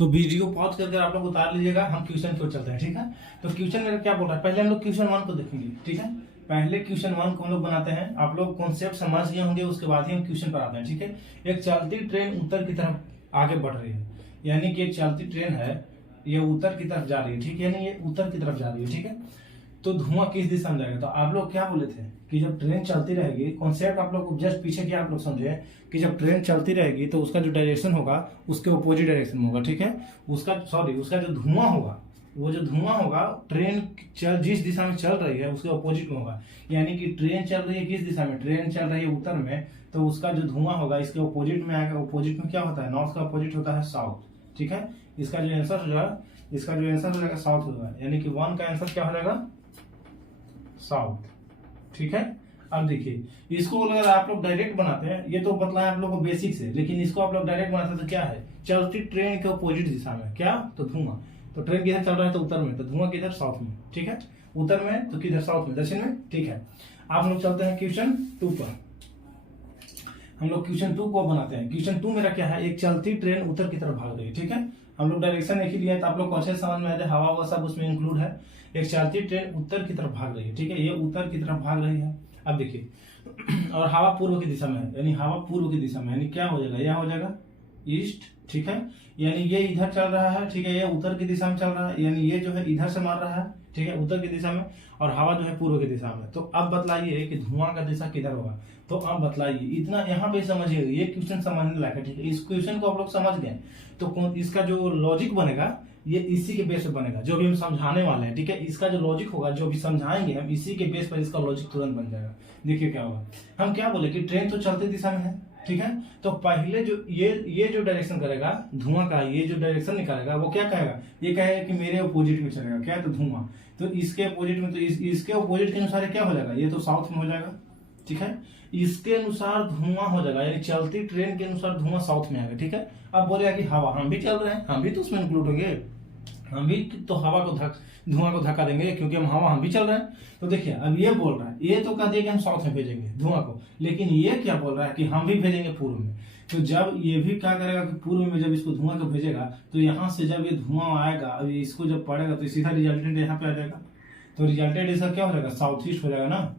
तो video pause करके आप लोग उतार लीजिएगा, हम क्वेश्चन की ओर चलते हैं। ठीक है, तो क्वेश्चन मेरा क्या बोल रहा है, पहले हम लोग क्वेश्चन 1 को देखेंगे। ठीक है, पहले क्वेश्चन 1 को हम लोग बनाते हैं। आप लोग कॉन्सेप्ट समझ गए होंगे, उसके बाद ही हम क्वेश्चन पर आते हैं। ठीक है, एक चलती ट्रेन उत्तर की तरफ आगे बढ़ रही है, यानी कि एक चलती ट्रेन है, ये उत्तर की तरफ जा रही है। ठीक है, यानी ये उत्तर की तरफ जा रही है। ठीक है, तो धुआं किस दिशा में जाएगा, तो आप लोग क्या बोले थे कि जब ट्रेन चलती रहेगी, कॉन्सेप्ट आप लोग जस्ट पीछे क्या आप लोग समझे कि जब ट्रेन चलती रहेगी तो उसका जो डायरेक्शन होगा उसके अपोजिट डायरेक्शन में होगा। ठीक है, उसका जो धुआं होगा, वो जो धुआं होगा ट्रेन जिस दिशा में चल रही है उसके अपोजिट में होगा। यानी कि ट्रेन चल रही है किस दिशा में, ट्रेन चल रही है उत्तर में, तो उसका जो धुआं होगा इसके अपोजिट में आएगा। अपोजिट में क्या होता है, नॉर्थ का अपोजिट होता है साउथ। ठीक है, इसका जो आंसर हो जाएगा साउथ होगा, यानी कि 1 का आंसर क्या हो जाएगा, साउथ। ठीक है, अब देखिए इसको अगर आप लोग डायरेक्ट बनाते हैं, ये तो बतलाया आप लोग को बेसिक से, लेकिन इसको आप लोग डायरेक्ट बनाते हैं तो क्या है, चलती ट्रेन के अपोजिट दिशा में क्या, तो धुआं। तो ट्रेन किधर चल रहा है, तो उत्तर में, तो धुआं किधर, साउथ में। ठीक है, उत्तर में तो किधर, साउथ में, दक्षिण में। ठीक है, आप लोग चलते हैं क्वेश्चन 2 पर। हम लोग क्वेश्चन 2 को बनाते हैं। क्वेश्चन 2 मेरा क्या है, एक चलती ट्रेन उत्तर की तरफ भाग रही है। ठीक है, हम लोग डायरेक्शन एक ही लिया है, तो आप लोग को अच्छे समझ में आ जाए, हवा वो सब उसमें इंक्लूड है। एक चलती ट्रेन उत्तर की तरफ भाग रही है। ठीक है, ये उत्तर की तरफ भाग रही है। अब देखिए और हवा पूर्व की दिशा में है, यानी हवा पूर्व की दिशा में, यानी क्या हो जाएगा, यह हो जाएगा ईस्ट। ठीक है, यानी ये इधर चल रहा है। ठीक है, ये उत्तर की दिशा में चल रहा है, यानी ये जो है इधर से मार रहा है। ठीक है, उत्तर की दिशा में, और हवा जो है पूर्व की दिशा में। तो अब बतलाइए कि धुआं का दिशा किधर होगा, तो अब बतलाइए। इतना यहाँ पे समझिए, ये क्वेश्चन समझने लायक है। ठीक है, इस क्वेश्चन को आप लोग समझ गए तो इसका जो लॉजिक बनेगा ये इसी के बेस पे बनेगा, जो भी हम समझाने वाले हैं। ठीक है, इसका जो लॉजिक होगा, जो भी समझाएंगे हम, इसी के बेस पर इसका लॉजिक तुरंत बन जाएगा। देखिए क्या होगा, हम क्या बोले कि ट्रेन तो चलती दिशा में है। ठीक है, तो पहले जो ये जो डायरेक्शन करेगा धुआं का, ये जो डायरेक्शन निकालेगा वो क्या कहेगा, ये कहेगा कि मेरे अपोजिट में चलेगा, क्या, तो धुआं। तो इसके अपोजिट में, तो इसके अपोजिट के अनुसार क्या हो जाएगा, ये तो साउथ में हो जाएगा। ठीक है, इसके अनुसार धुआं हो जाएगा, यानी चलती ट्रेन के अनुसार धुआं साउथ में आएगा। ठीक है, अब बोलेगा कि हवा, हम भी चल रहे हैं, हम भी तो उसमें इंक्लूड होंगे, हम भी तो हवा को धुआं को धक्का देंगे, क्योंकि हम भी चल रहे हैं। तो देखिए अब ये बोल रहा है, ये तो कह दिया कि हम साउथ में भेजेंगे धुआं को, लेकिन ये क्या बोल रहा है कि हम भी भेजेंगे पूर्व में। तो जब ये भी क्या करेगा कि पूर्व में जब इसको धुआं को भेजेगा, तो यहाँ से जब ये धुआं आएगा, अब इसको जब पड़ेगा तो सीधा रिजल्टेंट यहाँ पे आ जाएगा। तो रिजल्टेंट इसका क्या हो जाएगा, साउथ ईस्ट हो जाएगा ना।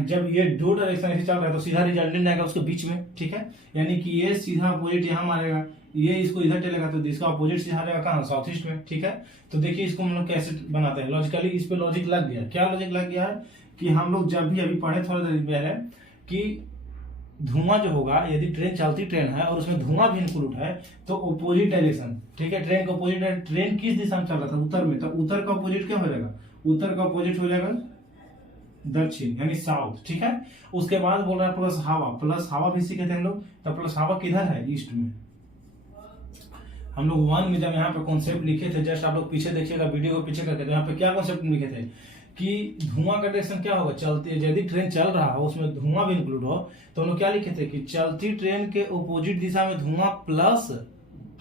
जब ये दो डायरेक्शन ऐसे चल रहा है तो सीधा रिजल्टेंट आएगा उसके बीच में। ठीक है, यानी कि ये सीधा अपोजिट यहाँ मारेगा, ये इसको इधर चलेगा, तो इसका अपोजिट सीधा रहेगा कहाँ, साउथ ईस्ट में। ठीक है, तो देखिए इसको हम लोग कैसे बनाते हैं लॉजिकली, इस पे लॉजिक लग गया। क्या लॉजिक लग गया है कि हम लोग जब भी अभी पढ़े थोड़ा देर पहले कि धुआं जो होगा, यदि ट्रेन चलती ट्रेन है और उसमें धुआं भी इंक्लूड है, तो अपोजिट डायरेक्शन। ठीक है, ट्रेन का अपोजिट, ट्रेन किस दिशा में चल रहा था, उत्तर में, तो उत्तर का अपोजिट क्या हो जाएगा, उत्तर का अपोजिट हो जाएगा दक्षिण, यानी साउथ। ठीक है, उसके बाद बोल रहा है प्लस हवा भी सीखे थे हम लोग, तो प्लस हवा किधर है, ईस्ट में। हम लोग 1 में जब यहाँ पे कॉन्सेप्ट लिखे थे, जस्ट आप लोग पीछे देखिएगा वीडियो को पीछे करके, तो यहाँ पे क्या कॉन्सेप्ट लिखे थे कि धुआं का डायरेक्शन क्या होगा, चलती यदि ट्रेन चल रहा हो उसमें धुआं भी इंक्लूड हो, तो हम लोग क्या लिखे थे कि चलती ट्रेन के अपोजिट दिशा में धुआं प्लस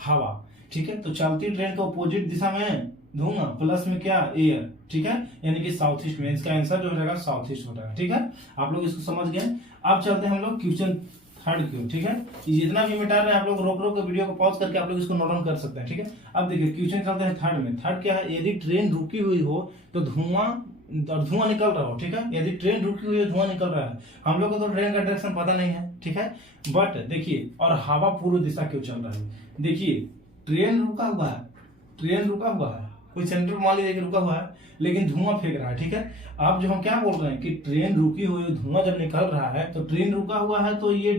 हवा। ठीक है, तो चलती ट्रेन के अपोजिट दिशा में धुआं प्लस में क्या, एयर। ठीक है, यानी कि साउथ ईस्ट में, इसका आंसर जो हो जाएगा साउथ ईस्ट हो जाएगा। ठीक है, आप लोग इसको समझ गए। अब चलते हैं हम लोग क्वेश्चन 3 की। ठीक है, जितना भी मिटा रहे हैं आप लोग रोक के वीडियो को पॉज करके आप लोग इसको नोट डाउन कर सकते हैं। ठीक है, अब देखिए क्वेश्चन चलते हैं 3 में। 3 क्या है, यदि ट्रेन रुकी हुई हो तो धुआं निकल रहा हो। ठीक है, यदि ट्रेन रुकी हुई है धुआं निकल रहा है, हम लोग को तो ट्रेन का डायरेक्शन पता नहीं है। ठीक है, बट देखिए, और हवा पूर्व दिशा क्यों चल रहा है, देखिए ट्रेन रुका हुआ है, कोई सेंटर मान लीजिए रुका हुआ है, लेकिन धुआं फेंक रहा है। ठीक है, अब जो हम क्या बोल रहे हैं कि ट्रेन रुकी हुई, धुआं जब निकल रहा है, तो ट्रेन रुका हुआ है, तो ये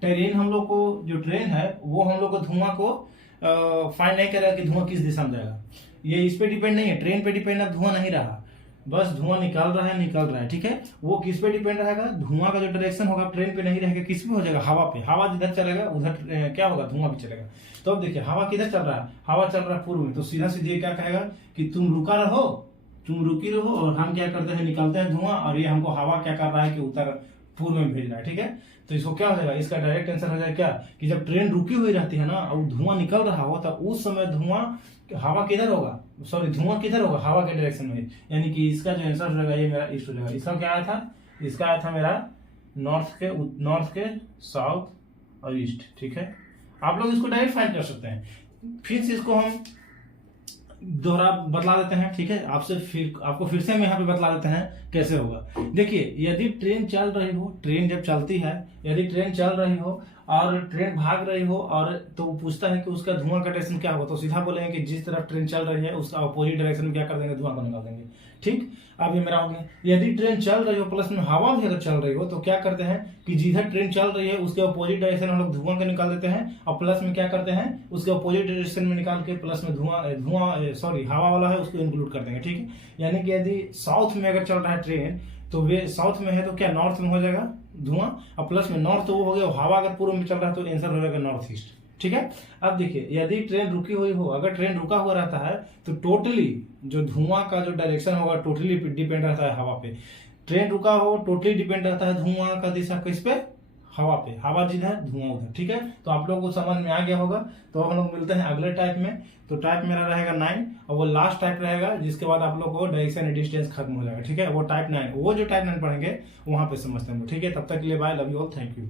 ट्रेन हम लोग को, जो ट्रेन है वो हम लोग को धुआं को फाइंड नहीं करेगा कि धुआं किस दिशा में जाएगा। ये इस पे डिपेंड नहीं है, ट्रेन पे डिपेंड है, धुआं नहीं रहा, बस धुआं निकल रहा है। ठीक है, वो किस पे डिपेंड रहेगा, धुआं का जो डायरेक्शन होगा ट्रेन पे नहीं रहेगा, किस पे हो जाएगा, हवा पे। हवा जिधर चलेगा उधर क्या होगा, धुआं भी चलेगा। तो अब देखिए हवा किधर चल रहा है, हवा चल रहा है पूर्व में, तो सीधा सीधे क्या कहेगा कि तुम रुकी रहो, और हम क्या करते हैं, निकलते हैं धुआं, और ये हमको हवा क्या कर रहा है कि उत्तर पूर्व में भेज रहा है। ठीक है, तो इसको क्या हो जाएगा, इसका डायरेक्ट आंसर हो जाएगा क्या, कि जब ट्रेन रुकी हुई रहती है ना और धुआं निकल रहा हो, तो उस समय धुआं किधर होगा, हवा के डायरेक्शन में, यानी कि इसका जो आंसर हो जाएगा ये मेरा ईस्ट हो जाएगा। इसका क्या आया था, इसका आया था मेरा नॉर्थ के साउथ और ईस्ट। ठीक है, आप लोग इसको डायरेक्ट फाइंड कर सकते हैं। फिर से इसको हम दोहरा बतला देते हैं, ठीक है। आपको फिर से हम यहाँ पे बतला देते हैं कैसे होगा। देखिए, यदि ट्रेन चल रही हो, ट्रेन जब चलती है, यदि ट्रेन चल रही हो और ट्रेन भाग रही हो, और तो वो पूछता है कि उसका धुआं का डायरेक्शन क्या होगा, तो सीधा बोलेंगे कि जिस तरफ ट्रेन चल रही है उसका अपोजिट डायरेक्शन में क्या कर देंगे, धुआं को निकाल देंगे, ठीक। अब ये मेरा हो गया। यदि ट्रेन चल रही हो प्लस में हवा भी अगर चल रही हो, तो क्या करते हैं कि जिधर ट्रेन चल रही है उसके अपोजिट डायरेक्शन हम लोग धुआं को निकाल देते हैं, और प्लस में क्या करते हैं, उसके अपोजिट डायरेक्शन में निकाल के प्लस में हवा वाला है उसको इंक्लूड कर देंगे, ठीक है। यानी कि यदि साउथ में अगर चल रहा है ट्रेन, तो वे साउथ में है तो क्या नॉर्थ में हो जाएगा धुआं, और प्लस में नॉर्थ तो वो हो गया, हवा अगर पूर्व में चल रहा है तो आंसर हो जाएगा नॉर्थ ईस्ट, ठीक है। अब देखिए, यदि ट्रेन रुकी हुई हो, अगर ट्रेन रुका हुआ रहता है तो टोटली जो धुआं का जो डायरेक्शन होगा टोटली डिपेंड रहता है हवा पे। ट्रेन रुका हो टोटली डिपेंड रहता है धुआं का दिशा किस पे, हवा पे। हवा जिधर धुआं उधर, ठीक है। तो आप लोगों को समझ में आ गया होगा। तो हम लोग मिलते हैं अगले टाइप में। तो टाइप मेरा रहेगा 9, और वो लास्ट टाइप रहेगा जिसके बाद आप लोग को डायरेक्शन डिस्टेंस खत्म हो जाएगा, ठीक है। वो टाइप 9, वो जो टाइप 9 पढ़ेंगे वहां पे समझते हैं, ठीक है। तब तक के लिए bye, love you all, thank you.